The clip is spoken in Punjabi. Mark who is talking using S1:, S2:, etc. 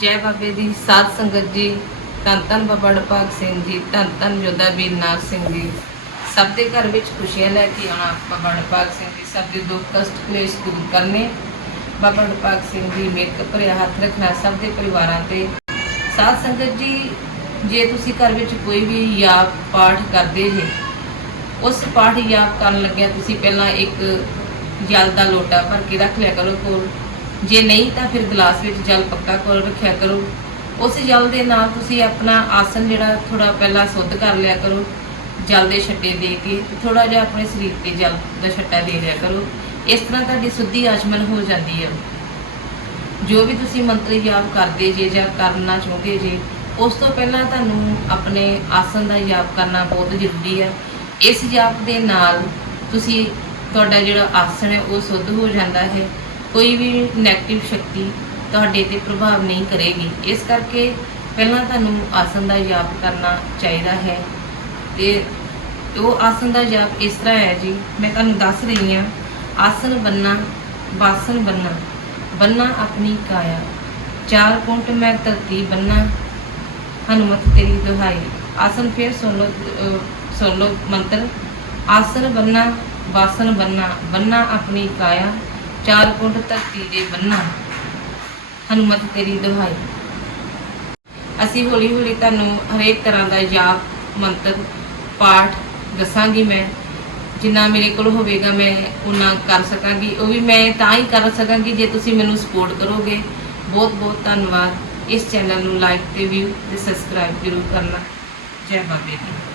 S1: ਜੈ ਬਾਬੇ ਦੀ ਸਾਧ ਸੰਗਤ ਜੀ, ਧੰਨ ਧੰਨ ਬਾਬਾ ਡਪਾਕ ਸਿੰਘ ਜੀ, ਧੰਨ ਧੰਨ ਯੋਧਾ ਵੀਰ ਨਾਗ ਸਿੰਘ ਜੀ। ਸਭ ਦੇ ਘਰ ਵਿੱਚ ਖੁਸ਼ੀਆਂ ਲੈ ਕੇ ਆਉਣਾ ਬਾਬਾ ਡਪਾਕ ਸਿੰਘ ਜੀ। ਸਭ ਦੇ ਦੁੱਖ ਕਸ਼ਟ ਕਲੇਸ਼ ਦੂਰ ਕਰਨੇ ਬਾਬਾ ਡਪਾਕ ਸਿੰਘ ਜੀ। ਮੇਕ ਭਰਿਆ ਹੱਥ ਰੱਖਣਾ ਸਭ ਦੇ ਪਰਿਵਾਰਾਂ ਤੇ। ਸਾਧ ਸੰਗਤ ਜੀ, ਜੇ ਤੁਸੀਂ ਘਰ ਵਿੱਚ ਕੋਈ ਵੀ ਯਾਪ ਪਾਠ ਕਰਦੇ ਜੇ, ਉਸ ਪਾਠ ਯਾਪ ਕਰਨ ਲੱਗਿਆ ਤੁਸੀਂ ਪਹਿਲਾਂ ਇੱਕ ਜਲ ਦਾ ਲੋਟਾ ਭਰ ਕੇ ਰੱਖ ਲਿਆ ਕਰੋ ਕੋਲ। ਜੇ ਨਹੀਂ ਤਾਂ ਫਿਰ ਗਲਾਸ ਵਿੱਚ ਜਲ ਪੱਕਾ ਕੋਲ ਰੱਖਿਆ ਕਰੋ। ਉਸ ਜਲ ਦੇ ਨਾਲ ਤੁਸੀਂ ਆਪਣਾ ਆਸਨ ਜਿਹੜਾ ਥੋੜਾ ਪਹਿਲਾਂ ਸੁੱਧ ਕਰ ਲਿਆ ਕਰੋ, ਜਲ ਦੇ ਛੱਟੇ ਦੇ ਕੇ ਥੋੜਾ ਜਿਹਾ ਆਪਣੇ ਸਰੀਰ ਤੇ ਜਲ ਦਾ ਛੱਟਾ ਦੇ ਲਿਆ ਕਰੋ। ਇਸ ਤਰ੍ਹਾਂ ਤੁਹਾਡੀ ਸੁੱਧੀ ਆਚਮਨ ਹੋ ਜਾਂਦੀ ਹੈ। ਜੋ ਵੀ ਤੁਸੀਂ ਮੰਤਰ ਜਾਪ ਕਰਦੇ ਜੇ ਜਾਂ ਕਰਨਾ ਚਾਹੁੰਦੇ ਜੇ, ਉਸ ਤੋਂ ਪਹਿਲਾਂ ਤੁਹਾਨੂੰ ਆਪਣੇ ਆਸਨ ਦਾ ਜਾਪ ਕਰਨਾ ਬਹੁਤ ਜ਼ਰੂਰੀ ਹੈ। ਇਸ ਜਾਪ ਦੇ ਨਾਲ ਤੁਸੀਂ ਤੁਹਾਡਾ ਜਿਹੜਾ ਆਸਣ ਹੈ ਉਹ ਸੁੱਧ ਹੋ ਜਾਂਦਾ ਹੈ। ਕੋਈ ਵੀ ਨੈਗੇਟਿਵ ਸ਼ਕਤੀ ਤੁਹਾਡੇ ਤੇ ਪ੍ਰਭਾਵ ਨਹੀਂ ਕਰੇਗੀ। ਇਸ ਕਰਕੇ ਪਹਿਲਾਂ ਤੁਹਾਨੂੰ ਆਸਨ ਦਾ ਜਾਪ ਕਰਨਾ ਚਾਹੀਦਾ ਹੈ। ਤੇ ਉਹ ਆਸਨ ਦਾ ਜਾਪ ਇਸ ਤਰ੍ਹਾਂ ਹੈ ਜੀ, ਮੈਂ ਤੁਹਾਨੂੰ ਦੱਸ ਰਹੀ ਹਾਂ ਆਸਨ ਬੰਨਾ ਬਾਸਨ ਬੰਨਾ ਬੰਨਾ ਆਪਣੀ ਕਾਇਆ। ਚਾਰ ਕੁੰਟ ਮੈਂ ਧਰਤੀ ਬੰਨਾ ਹਨੂਮਤ ਤੇਰੀ ਦੁਹਾਈ। ਆਸਨ ਫਿਰ ਸੁਣ ਲਓ ਸੁਣ ਲਓ ਮੰਤਰ। ਆਸਨ ਬੰਨਾ ਬਾਸਨ ਬੰਨਾ ਬੰਨਾ ਆਪਣੀ ਕਾਇਆ। ਚਾਰ ਕੁੰਟ ਧਰਤੀ ਦੇ ਬੰਨਾ ਹਨੂਮਤ ਤੇਰੀ ਦੁਹਾਈ। ਅਸੀਂ ਹੌਲੀ ਹੌਲੀ ਤੁਹਾਨੂੰ ਹਰੇਕ ਤਰ੍ਹਾਂ ਦਾ ਜਾਪ ਮੰਤਰ, ਪਾਠ ਦੱਸਾਂਗੀ ਮੈਂ। ਜਿੰਨਾ ਮੇਰੇ ਕੋਲ ਹੋਵੇਗਾ ਮੈਂ ਉਹਨਾਂ ਕਰ ਸਕਾਂਗੀ। ਉਹ ਵੀ ਮੈਂ ਤਾਂ ਹੀ ਕਰ ਸਕਾਂਗੀ ਜੇ ਤੁਸੀਂ ਮੈਨੂੰ ਸਪੋਰਟ ਕਰੋਗੇ। ਬਹੁਤ ਬਹੁਤ ਧੰਨਵਾਦ। ਇਸ ਚੈਨਲ ਨੂੰ ਲਾਈਕ ਤੇ ਵਿਊ ਤੇ ਸਬਸਕ੍ਰਾਈਬ ਜ਼ਰੂਰ ਕਰਨਾ। ਜੈ ਬਾਬੇ ਦੀ।